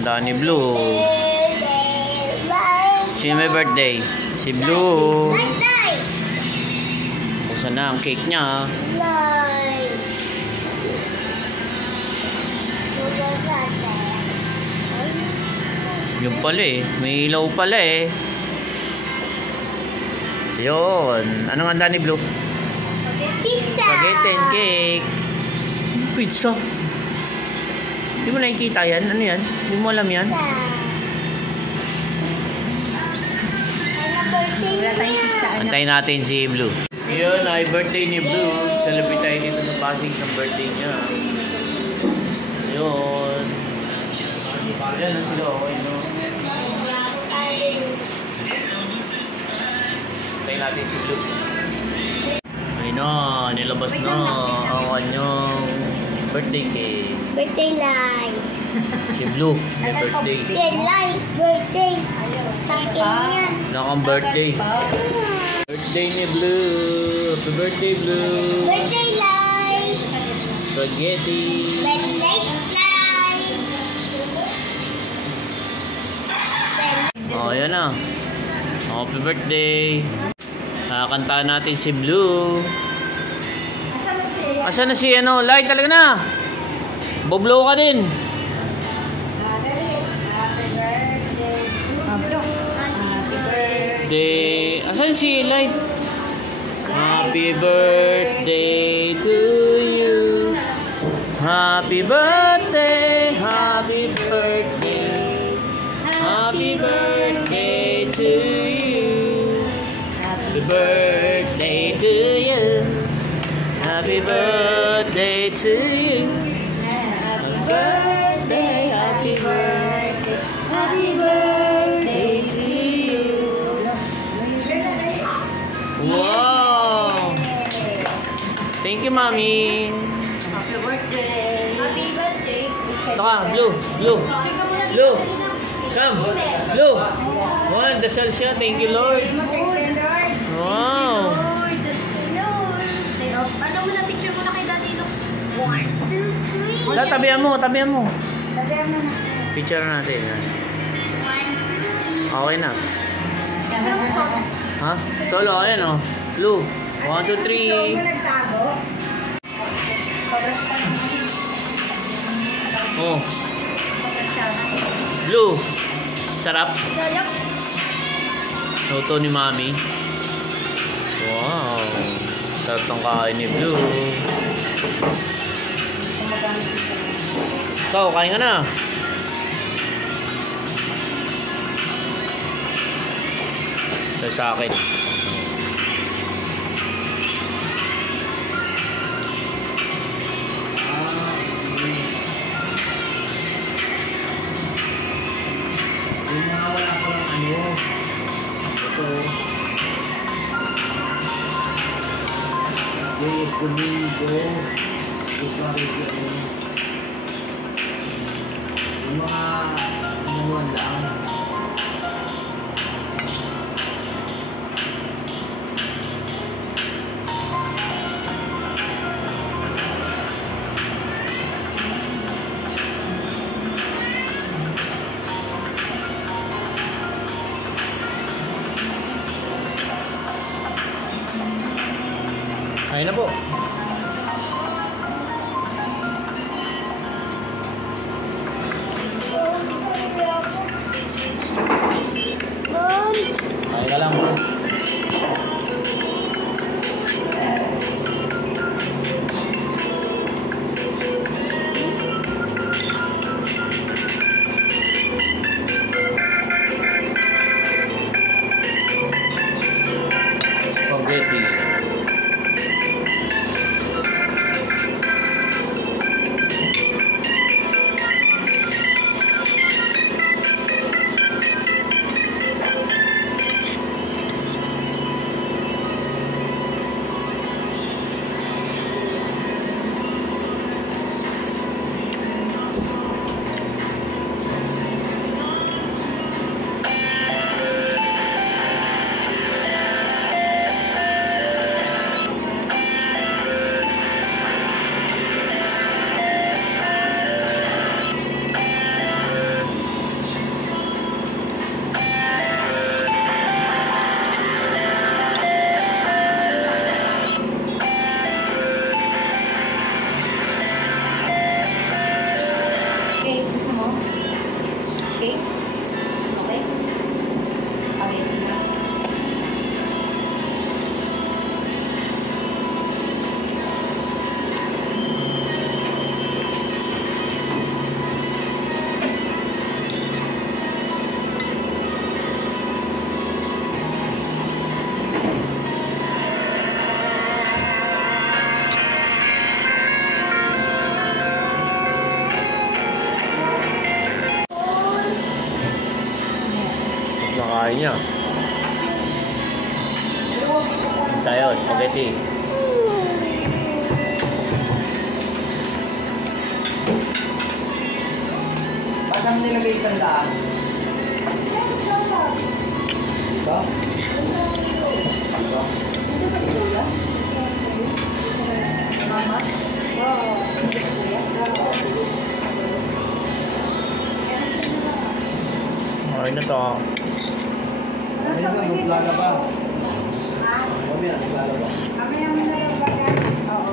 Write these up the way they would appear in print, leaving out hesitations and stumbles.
handa ni Blue. Sino may birthday? Si Blue. Buksan na ang cake niya. Yung pala eh. May ilaw pala eh. Yun. Anong handa ni Blue? Pizza. Spaghetti and cake. Pizza. Hindi mo nakikita yan? Ano yan? Hindi mo alam yan? Antayin natin si Blue. Yun, ay birthday ni Blue. Celebrate tayo dito sa Pasig ng birthday niya. Yun. Yan na sila. Okay, no? Antayin natin si Blue. Ayun na, nilabas na ang kanyang birthday cake. Birthday light. Si Blue, birthday. Birthday light. Birthday. Sa akin yan. Nakang birthday. Birthday ni Blue. Happy birthday, Blue. Birthday light. Spaghetti. Birthday light. Oh, yan na. Happy birthday. Kakantahan natin si Blue. Asan na si ano? Light talaga na. Boblow ka din. Birthday. Asan si Light? Happy birthday to you. Happy birthday. Happy birthday. Happy birthday to you. Happy birthday to you. Happy birthday to you. Happy birthday. Happy birthday. Happy birthday to you. Wow! Thank you, Mommy. Happy birthday. Happy birthday. Ito ka, Blue. Blue. Blue. Come. Blue. Wow, dasal siya. Thank you, Lord. Wow. Paano mo na picture mo na kay Daddy Luke? 1, 2, 3. Tabihan mo, tabihan mo. Tabihan mo na. Picture natin. 1, 2, 3. Okay na. Ha? Solo, ayan o. Blue. 1, 2, 3. Oh. Blue. Sarap. Solo. Luto ni Mami. Wow. Sarap tong kain ni Blue. Ikaw, kain ka na. Ito sa akin. Kumigo, yung mga namuan lang. Ayun na po. Ayun ka lang po. Spaghetti. Okay? Okay? Spaghetti na. Nakain niya. Sa'yo, spaghetti. Pasang nilagay isang daan. Ito? Ito? Mama? Wow. Okay na to. Ano na, maglalaba. Mamaya, maglalaba. Mamaya mo na lang bagay. Oo.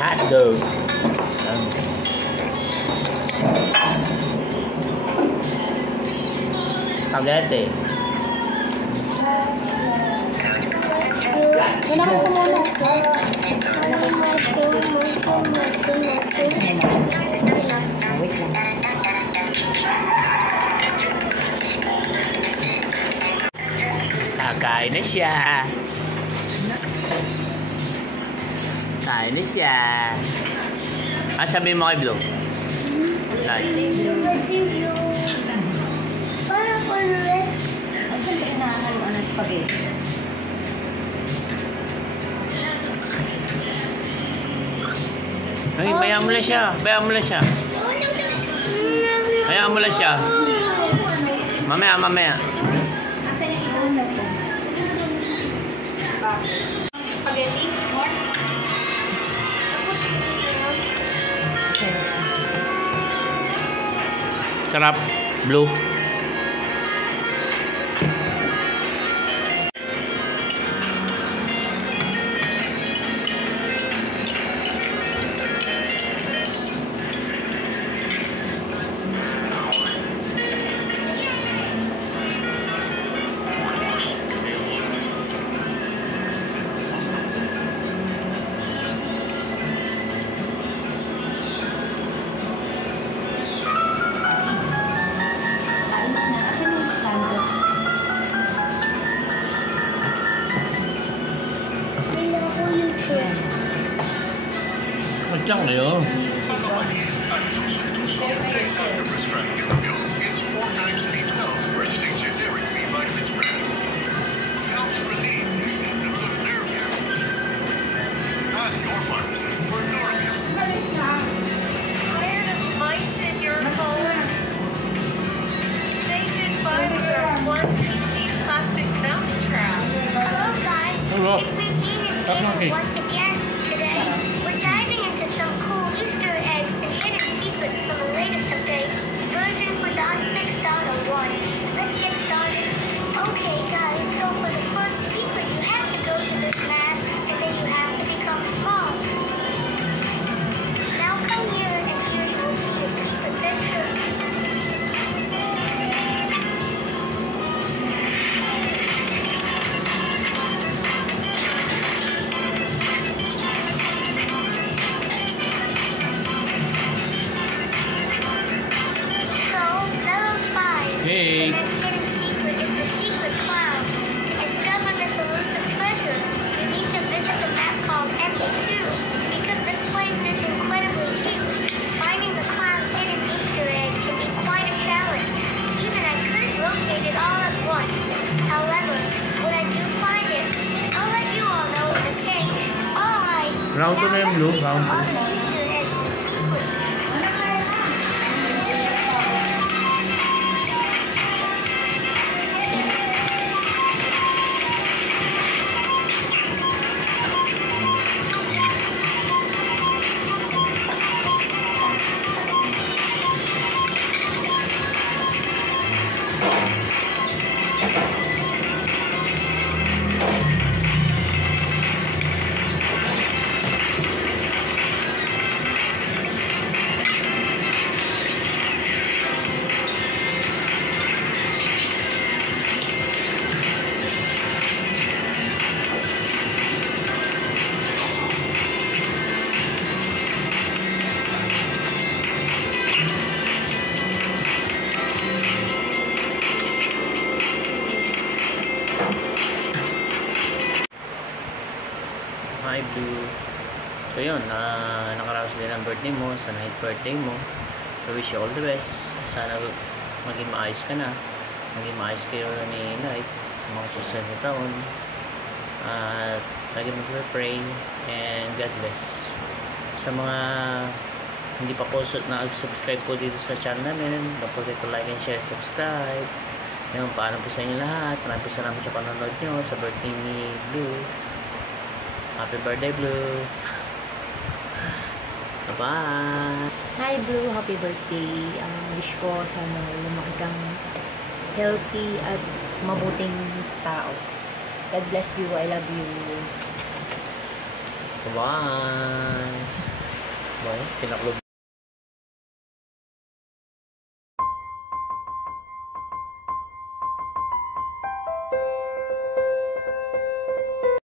Hot dog. Spaghetti. Wala ko muna. Wait lang. Kakain na siya. Kain na siya. Ah, sabihin mo kay Blue. Siyempre, inahaluan ng spaghetti. Ay, bayaan mo lang siya. Bayaan mo lang siya. Bayaan mo lang siya. Mamaya, mamaya. Asan yung isang cellphone? Spaghetti? More? Sarap. Blue. Asan yung stand? What's lang kayo? Hello guys, once again today we're diving into some cool Easter eggs and hidden secrets from the latest update, version 4.6.01. Let's get started. Okay guys, so for the first secret you have to go to this map and then you have to become small. Now come here and here you will see a secret picture. Round 2 na yung blue. Round 2. All the Easter eggs and secrets. Hi, Blue. So yun, nakaraos din ang birthday mo, sa night birthday mo. So wish you all the best. Sana maging maayos ka na. Maging maayos kayo ni Night sa mga susunod na taon. At lagi mag-pray and God bless. Sa mga hindi pa po na-subscribe po dito sa channel namin, don't forget to like and share and subscribe. Ngayon, paalam po sa inyo lahat. Maraming po salamat sa panonood nyo sa birthday ni Blue. Happy birthday, Blue. Bye-bye. Hi, Blue. Happy birthday. Wish ko sana lumaki kang healthy at mabuting tao. God bless you. I love you. Bye-bye. Bye. Pinaklob.